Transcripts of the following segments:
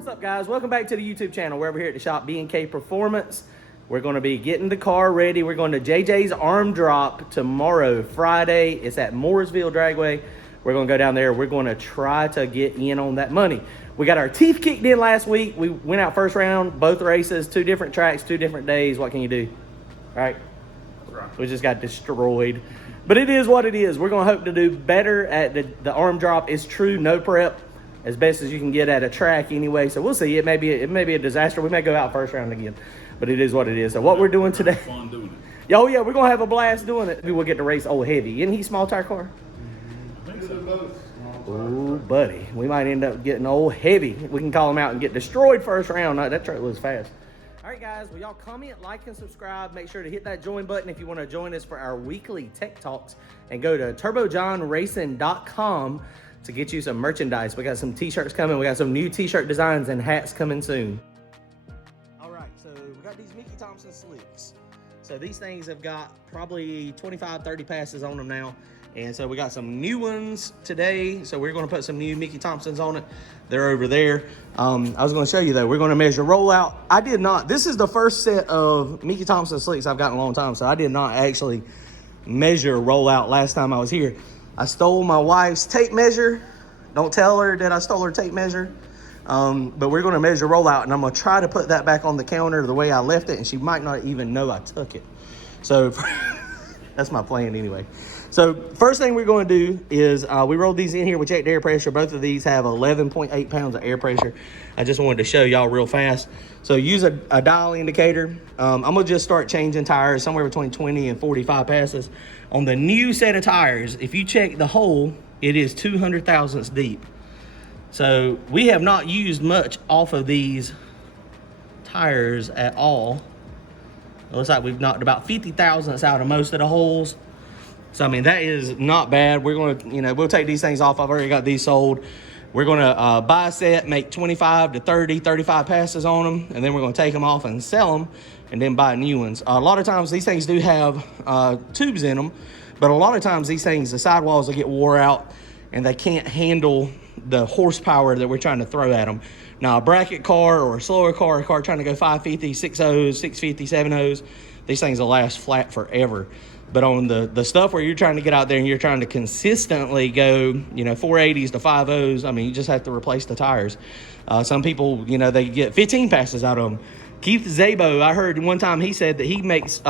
What's up, guys? Welcome back to the YouTube channel. We're over here at the shop, B&K Performance. We're going to be getting the car ready. We're going to JJ's arm drop tomorrow, Friday. It's at Mooresville Dragway. We're going to go down there. We're going to try to get in on that money. We got our teeth kicked in last week. We went out first round, both races, 2 different tracks, 2 different days. What can you do? Right? We just got destroyed. But it is what it is. We're going to hope to do better at the arm drop. It's true, no prep, as best as you can get at a track anyway. So we'll see. It may be a disaster. We may go out first round again, but it is what it is. So what we're doing today. Fun doing it. Oh yeah, we're gonna have a blast doing it. We will get to race Old Heavy. Isn't he small tire car? I think so. Oh, buddy, we might end up getting Old Heavy. We can call him out and get destroyed first round. No, that truck was fast. All right, guys, will y'all comment, like, and subscribe? Make sure to hit that join button if you want to join us for our weekly tech talks, and go to turbojohnracing.com to get you some merchandise. We got some t-shirts coming. We got some new t-shirt designs and hats coming soon. All right, so we got these Mickey Thompson slicks. So these things have got probably 25, 30 passes on them now. And so we got some new ones today. So we're gonna put some new Mickey Thompsons on it. They're over there. I was gonna show you though, we're gonna measure rollout. I did not, this is the first set of Mickey Thompson slicks I've got in a long time. So I did not actually measure rollout last time I was here. I stole my wife's tape measure. Don't tell her that I stole her tape measure. But we're gonna measure rollout, and I'm gonna try to put that back on the counter the way I left it, and she might not even know I took it. So that's my plan anyway. So first thing we're gonna do is we rolled these in here. We checked air pressure. Both of these have 11.8 pounds of air pressure. I just wanted to show y'all real fast. So use a dial indicator. I'm gonna just start changing tires somewhere between 20 and 45 passes. On the new set of tires, if you check the hole, it is 200 thousandths deep. So we have not used much off of these tires at all. It looks like we've knocked about 50 thousandths out of most of the holes. So I mean, that is not bad. We're gonna, we'll take these things off. I've already got these sold. We're gonna buy a set, make 25 to 30, 35 passes on them, and then we're gonna take them off and sell them, and then buy new ones. A lot of times these things do have tubes in them, but a lot of times these things, the sidewalls will get wore out and they can't handle the horsepower that we're trying to throw at them. Now a bracket car or a slower car, a car trying to go 550, 6.0s, 650, 7.0s, these things will last flat forever. But on the stuff where you're trying to get out there and you're trying to consistently go, 480s to 5.0s, I mean, you just have to replace the tires. Some people, they get 15 passes out of them. Keith Zabo, I heard one time he said that he makes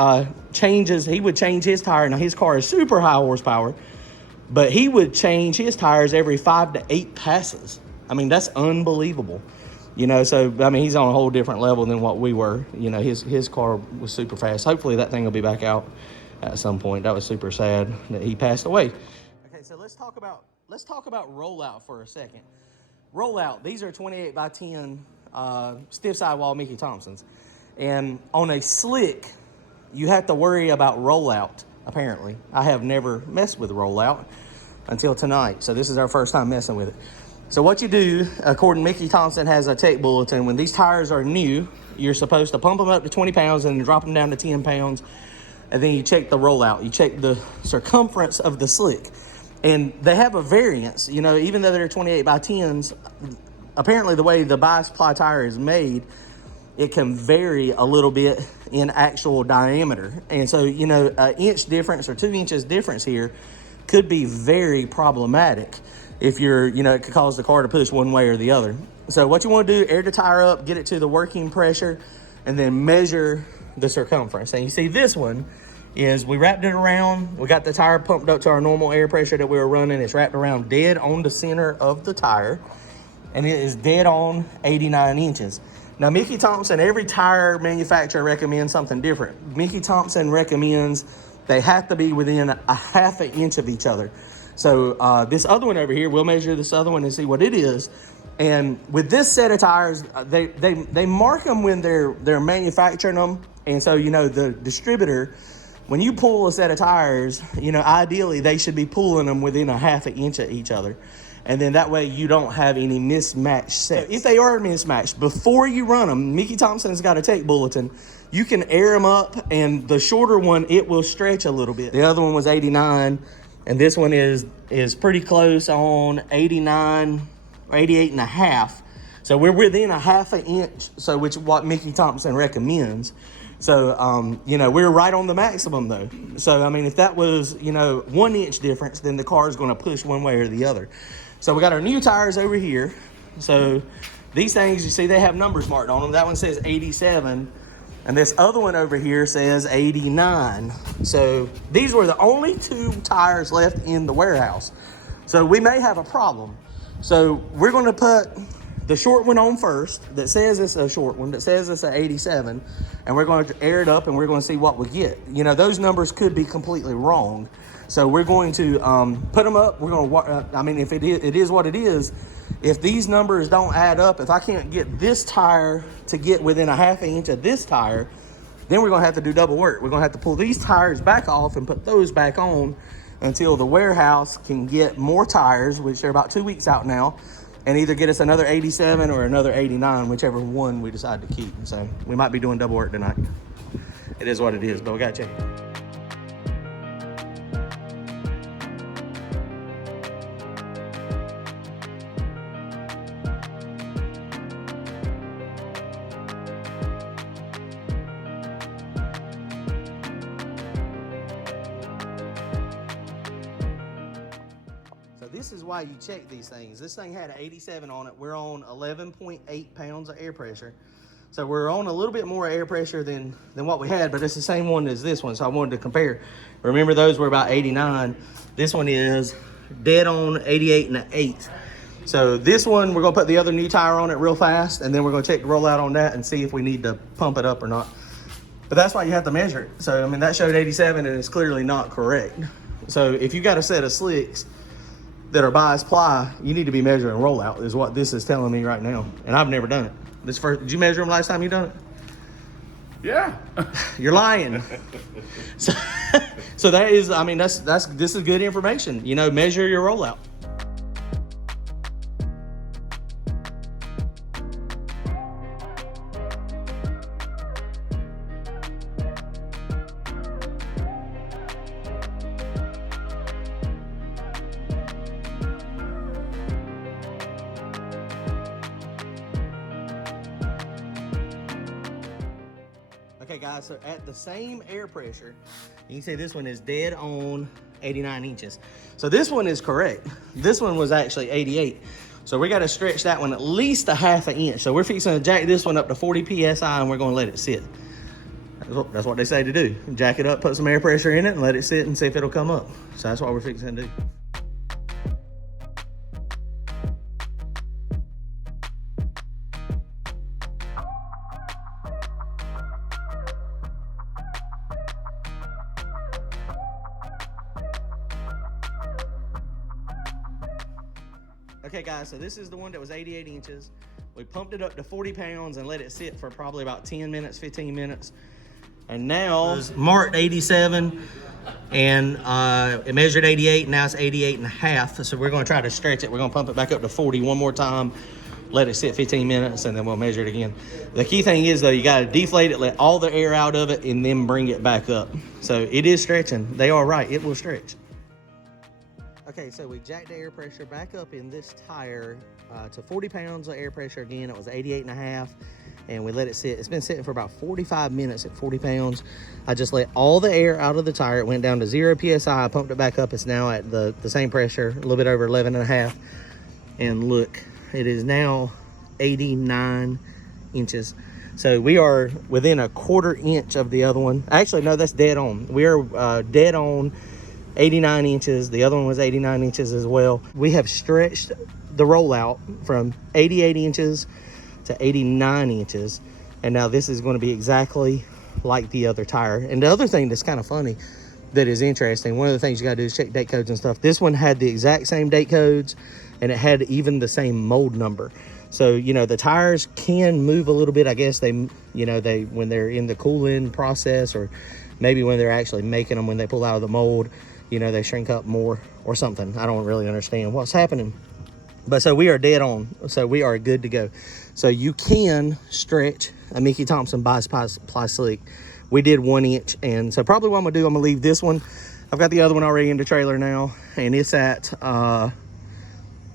changes. He would change his tire. Now his car is super high horsepower, but he would change his tires every 5 to 8 passes. I mean, that's unbelievable. So I mean, he's on a whole different level than what we were. His car was super fast. Hopefully that thing will be back out at some point. That was super sad that he passed away. Okay, so let's talk about rollout for a second. Rollout, these are 28 by 10 stiff sidewall Mickey Thompsons. And on a slick, you have to worry about rollout, apparently. I have never messed with rollout until tonight. So this is our first time messing with it. So what you do, according to Mickey Thompson has a tech bulletin, when these tires are new, you're supposed to pump them up to 20 pounds and drop them down to 10 pounds. And then you check the rollout. You check the circumference of the slick. And they have a variance, even though they're 28 by 10s, apparently the way the bi-ply tire is made, it can vary a little bit in actual diameter. And so, an inch difference or 2 inches difference here could be very problematic if you're, it could cause the car to push one way or the other. So what you want to do, air the tire up, get it to the working pressure, and then measure the circumference. And you see this one is we wrapped it around, we got the tire pumped up to our normal air pressure that we were running. It's wrapped around dead on the center of the tire, and it is dead on 89 inches. Now Mickey Thompson, every tire manufacturer recommends something different. Mickey Thompson recommends they have to be within a 1/2 inch of each other. So this other one over here, we'll measure this other one and see what it is. And with this set of tires, they mark them when they're manufacturing them. And so, the distributor, when you pull a set of tires, ideally they should be pulling them within a 1/2 inch of each other. And then that way you don't have any mismatched sets. If they are mismatched, before you run them, Mickey Thompson's got a tech bulletin. You can air them up, and the shorter one, it will stretch a little bit. The other one was 89, and this one is pretty close on 89 or 88 and a half. So we're within a 1/2 inch, so which what Mickey Thompson recommends. So, you know, we're right on the maximum though. So, I mean, if that was, you know, 1 inch difference, then the car is going to push one way or the other. So we got our new tires over here. So these things, you see, they have numbers marked on them. That one says 87, and this other one over here says 89. So these were the only 2 tires left in the warehouse. So we may have a problem. So we're going to put the short one on first, that says it's a short one, that says it's an 87, and we're going to air it up and we're going to see what we get. You know, those numbers could be completely wrong. So we're going to put them up. We're going to, I mean, if it is what it is, if these numbers don't add up, if I can't get this tire to get within a 1/2 inch of this tire, then we're going to have to do double work. We're going to have to pull these tires back off and put those back on until the warehouse can get more tires, which are about 2 weeks out now, and either get us another 87 or another 89, whichever one we decide to keep. So we might be doing double work tonight. It is what it is, but we got to check it. This is why you check these things. This thing had an 87 on it. We're on 11.8 pounds of air pressure. So we're on a little bit more air pressure than what we had, but it's the same one as this one. So I wanted to compare. Remember, those were about 89. This one is dead on 88 1/8. So this one, we're gonna put the other new tire on it real fast, and then we're gonna check the rollout on that and see if we need to pump it up or not. But that's why you have to measure it. So, I mean, that showed 87 and it's clearly not correct. So if you got a set of slicks that are bias ply, you need to be measuring rollout, is what this is telling me right now. And I've never done it. Did you measure them last time you done it? Yeah. You're lying. So that is, I mean, this is good information. You know, measure your rollout. Okay guys, so at the same air pressure, you can see this one is dead on 89 inches. So this one is correct. This one was actually 88. So we got to stretch that one at least a 1/2 inch. So we're fixing to jack this one up to 40 PSI and we're going to let it sit. That's what they say to do. Jack it up, put some air pressure in it and let it sit and see if it'll come up. So that's what we're fixing to do. Okay guys, so this is the one that was 88 inches. We pumped it up to 40 pounds and let it sit for probably about 10 minutes, 15 minutes. And now it's marked 87 and it measured 88, now it's 88 1/2. So we're gonna try to stretch it. We're gonna pump it back up to 40 one more time, let it sit 15 minutes, and then we'll measure it again. The key thing is though, you gotta deflate it, let all the air out of it, and then bring it back up. So it is stretching. They are right, it will stretch. Okay, so we jacked the air pressure back up in this tire to 40 pounds of air pressure again. It was 88 1/2, and we let it sit. It's been sitting for about 45 minutes at 40 pounds. I just let all the air out of the tire. It went down to 0 PSI. I pumped it back up. It's now at the same pressure, a little bit over 11 1/2. And look, it is now 89 inches. So we are within a 1/4 inch of the other one. Actually, no, that's dead on. We are dead on 89 inches. The other one was 89 inches as well. We have stretched the rollout from 88 inches to 89 inches. And now this is going to be exactly like the other tire. And the other thing that's kind of funny that is interesting, one of the things you got to do is check date codes and stuff. This one had the exact same date codes and it had even the same mold number. So, you know, the tires can move a little bit. I guess they, you know, when they're in the cooling process, or maybe when they're actually making them, when they pull out of the mold, you know, they shrink up more or something. I don't really understand what's happening. But so we are dead on. So we are good to go. So you can stretch a Mickey Thompson bias ply slick. We did 1 inch. And so probably what I'm gonna do, I'm gonna leave this one. I've got the other one already in the trailer now, and it's at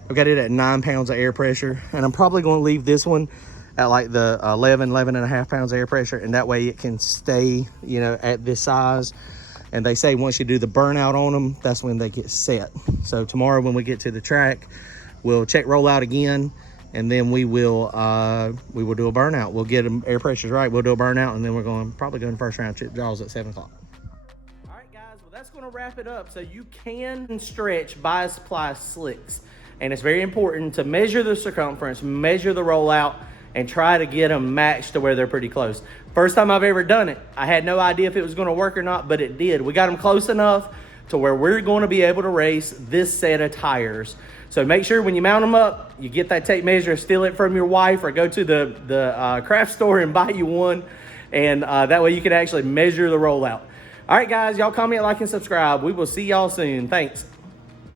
I've got it at 9 pounds of air pressure, and I'm probably going to leave this one at like the 11 and a half pounds of air pressure, and that way it can stay, you know, at this size. And they say once you do the burnout on them, that's when they get set. So tomorrow when we get to the track, we'll check rollout again, and then we will do a burnout. We'll get them air pressures right, we'll do a burnout, and then we're probably going first round chip jaws at 7 o'clock. All right, guys, well, that's going to wrap it up. So you can stretch bias ply slicks, and it's very important to measure the circumference, measure the rollout, and try to get them matched to where they're pretty close. First time I've ever done it, I had no idea if it was going to work or not, but it did. We got them close enough to where we're going to be able to race this set of tires. So make sure when you mount them up, you get that tape measure, steal it from your wife, or go to the craft store and buy you one, and that way you can actually measure the rollout. All right, guys, y'all comment, like, and subscribe. We will see y'all soon. Thanks.